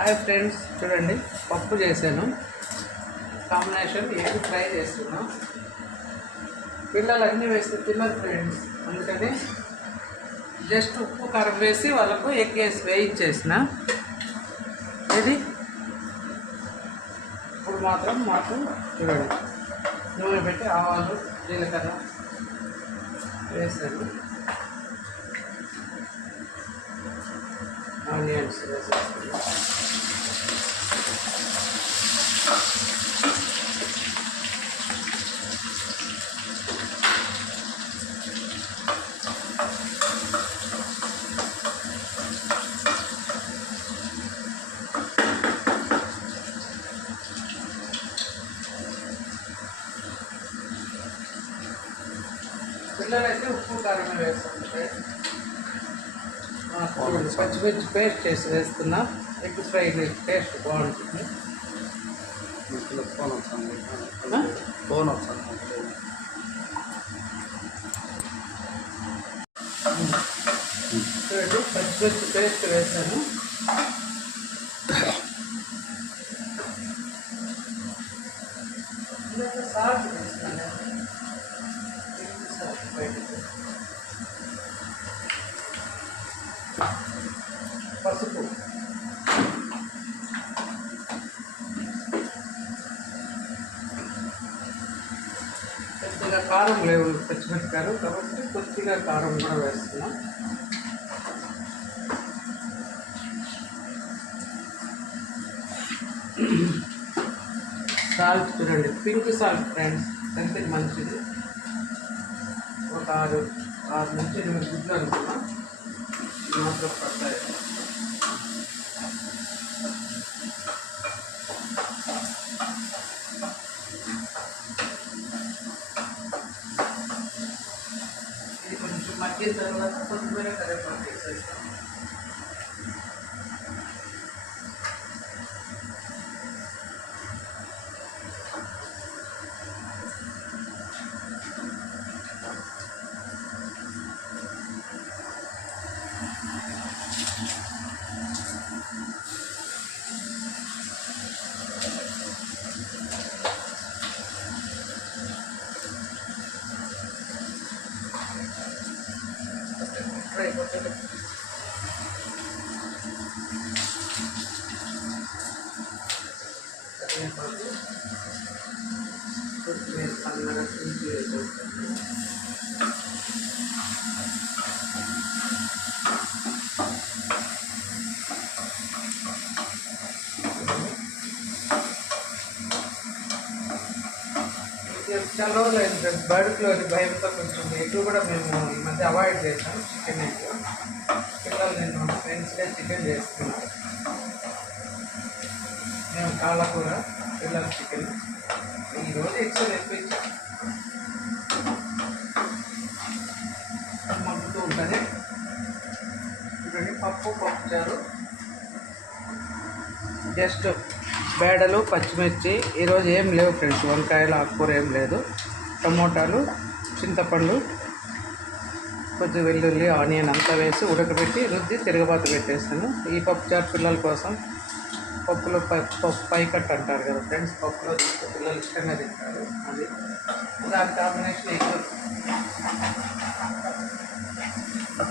Hi friends, చూడండి పప్పు చేశాను. కాంబినేషన్ ఎగ్ ఫ్రై చేస్తున్నాం. పిల్లలు అన్నీ వేస్తే తిన్నారు ఫ్రెండ్స్, అందుకని జస్ట్ ఉప్పు కారం వేసి వాళ్ళకు ఎగ్ వేసి వేయించేసిన. ఇది ఇప్పుడు మాత్రం మాకు చూడండి నూనె పెట్టి ఆవాలు జీలకర్ర వేసాను, ఆనియన్స్ వేసేస్తున్నాను. పిల్లలైతే ఉప్పు కారం వేస్తాం. పచ్చిమిర్చి పేస్ట్ చేసి వేస్తున్నా. ఎగ్ ఫ్రై టేస్ట్ బాగుంటుంది. చూడండి పచ్చిమిర్చి పేస్ట్ వేసాను. సాల్ట్ వేస్తాను, పసుపు, కొద్దిగా కారం లేవు పచ్చిమిరపకాయలు కాబట్టి కొద్దిగా కారం కూడా వేస్తున్నాం. సాల్ట్ చూడండి, పింక్ సాల్ట్ ఫ్రెండ్స్, హెల్త్కి మంచిది. ఒక 6 నుంచి 8 గుడ్లు అనుకున్నా మాత్రం పడతాయి. ఇది కొంచెం మగ్గిన తర్వాత కొద్దిమీర కరివేపాకు వేసేస్తాం. అయిపోతుంది. కొద్దిమీర సన్నగా తుంచి వేసేస్తాను. చాలా రోజులు అయింది బర్డ్లోని భయంతో కొంచెం ఎక్కువ కూడా మేము ఈ మధ్య అవాయిడ్ చేసాం చికెన్. ఎక్కువ పిల్లలు నేను ఫ్రెండ్స్గా చికెన్ చేస్తున్నాను. మేము కాళ్ళకూర, పిల్లలు చికెన్. ఈరోజు ఎక్కువ తెప్పించాం, మగ్గుతూ ఉంటుంది. ఇప్పుడు పప్పుచారు జస్ట్ బేడలు, పచ్చిమిర్చి. ఈరోజు ఏం లేవు ఫ్రెండ్స్, వంకాయలు, ఆకుకూర ఏం లేదు. టమోటాలు, చింతపండు, కొద్దిగా వెల్లుల్లి, ఆనియన్ అంతా వేసి ఉడకబెట్టి రుద్ది తిరగబాత పెట్టేస్తాను. ఈ పప్పుచారు పిల్లల కోసం. పప్పులో పైకట్టు అంటారు కదా ఫ్రెండ్స్, పప్పులో పిల్లలు ఇష్టంగా తింటారు. అది దాని కాంబినేషన్ ఎక్కువ.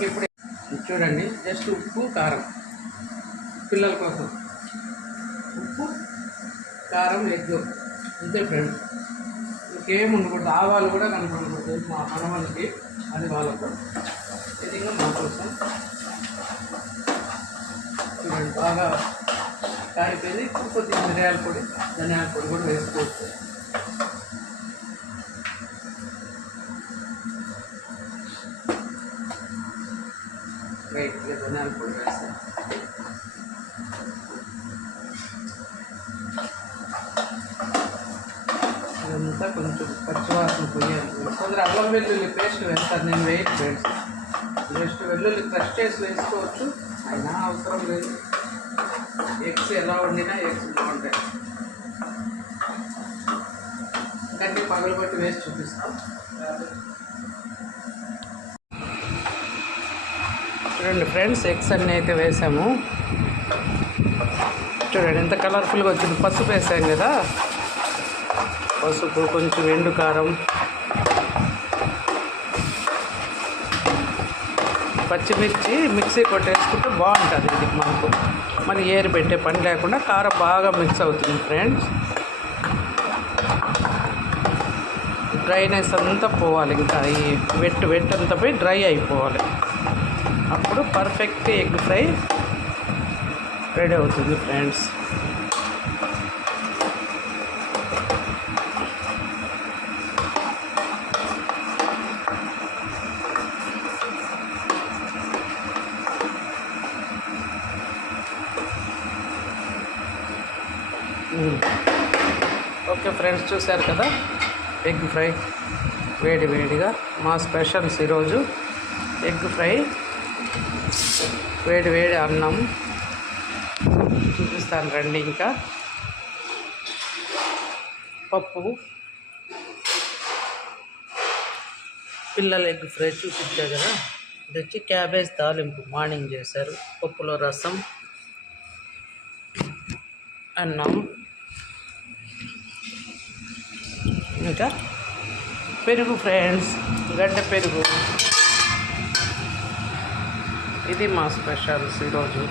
ఇప్పుడు చూడండి జస్ట్ ఉప్పు కారం పిల్లల కోసం. ఉప్పు కారం ఎగ్ అంతే ఫ్రెండ్స్, ఇంకేం ఉండకూడదు. ఆవాలు కూడా కనుకోకూడదు మా మనవలకి, అది వాళ్ళకు. ఇది ఇంకా మా కోసం. చూడండి బాగా కారిపోయింది. కొద్దిగా మిరియాల పొడి, ధనియాల పొడి కూడా వేసుకోవచ్చు. లైట్గా ధనియాల పొడి వేస్తాను. ఇదంతా కొంచెం పచ్చివాసన పోయాలి. కొందరు అల్లం వెల్లుల్లి పేస్ట్ వేస్తారు, నేను వేయను ఫ్రెండ్స్. జస్ట్ వెల్లుల్లి క్రష్ చేసి వేసుకోవచ్చు, అయినా అవసరం లేదు. ఎగ్స్ ఎలా వండినా ఎగ్స్ బాగుంటాయి. దాన్ని పగలబట్టి వేసి చూపిస్తాం. చూడండి ఫ్రెండ్స్, ఎగ్స్ అన్నీ అయితే వేసాము. చూడండి ఎంత కలర్ఫుల్గా వచ్చింది. పసుపు వేసాం కదా, పసుపు, కొంచెం ఎండు కారం, పచ్చిమిర్చి మిక్సీ కొట్టేసుకుంటే బాగుంటుంది. ఇది మనకు మరి ఏరు పెట్టే పని లేకుండా కారం బాగా మిక్స్ అవుతుంది ఫ్రెండ్స్. డ్రైనెస్ అంతా పోవాలి, ఇంకా ఈ వెట్ అంతా పోయి డ్రై అయిపోవాలి. అప్పుడు పర్ఫెక్ట్ ఎగ్ ఫ్రై రెడీ అవుతుంది ఫ్రెండ్స్. ఓకే ఫ్రెండ్స్, చూశారు కదా ఎగ్ ఫ్రై వేడి వేడిగా. మా స్పెషల్స్ ఈరోజు ఎగ్ ఫ్రై, వేడి వేడి అన్నం చూపిస్తాను రండి. ఇంకా పప్పు, పిల్లల ఎగ్ ఫ్రై చూపించా కదా, ఇది వచ్చి క్యాబేజ్ తాలింపు మార్నింగ్ చేశారు. పప్పులో రసం, అన్నం, ఇంకా పెరుగు ఫ్రెండ్స్, గడ్డ పెరుగు. ఇది మా స్పెషల్స్ ఈరోజు.